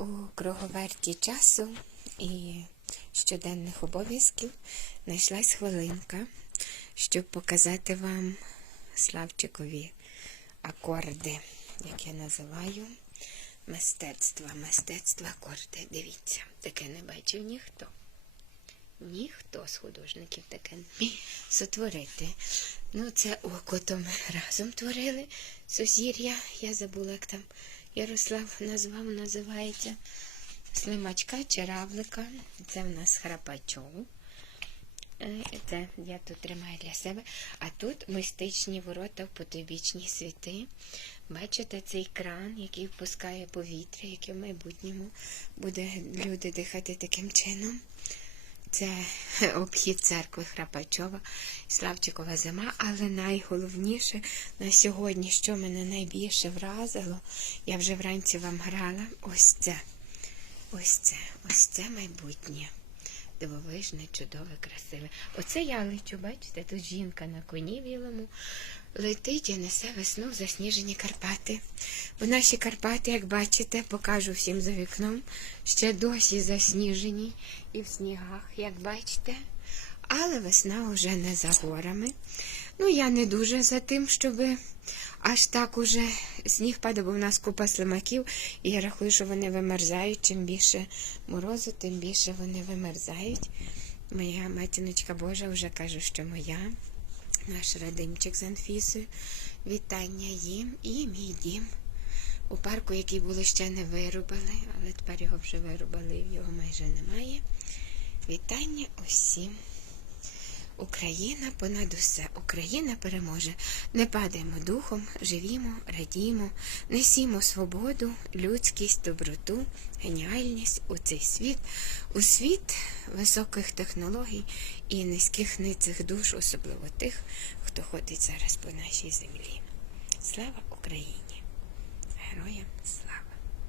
У круговерті часу і щоденних обов'язків знайшлась хвилинка, щоб показати вам Славчикові акорди, як я називаю мистецтва. Мистецтво акорди. Дивіться, таке не бачив ніхто. Ніхто з художників таке не сотворити. Ну, це око то ми разом творили. Сузір'я, я забула, як там Ярослав назвав, називається. Слимачка чи равлика. Це в нас храпачов. Е, Це я тут тримаю для себе. А тут мистичні ворота в потойбічні світи. Бачите цей кран, який впускає повітря, яке в майбутньому буде люди дихати таким чином. Це обхід церкви Храпачова, Славчикова зима, але найголовніше на сьогодні, що мене найбільше вразило, я вже вранці вам грала, ось це. Ось це, ось це майбутнє. Дивовижне, чудове, красиве. Оце я лечу, бачите, тут жінка на коні білому летить і несе весну в засніжені Карпати. Бо наші Карпати, як бачите, покажу всім за вікном, ще досі засніжені і в снігах, як бачите. Але весна вже не за горами. Ну, я не дуже за тим, щоб аж так уже сніг падав, бо в нас купа слимаків, і я рахую, що вони вимерзають. Чим більше морозу, тим більше вони вимерзають. Моя матіночка Божа вже каже, що моя, наш радимчик з Анфісою. Вітання їм і мій дім. У парку, який були ще не вирубали, але тепер його вже вирубали, його майже немає. Вітання усім. Україна понад усе, Україна переможе. Не падаємо духом, живімо, радімо, несімо свободу, людськість, доброту, геніальність у цей світ, у світ високих технологій і низьких ницих душ, особливо тих, хто ходить зараз по нашій землі. Слава Україні! Героям слава!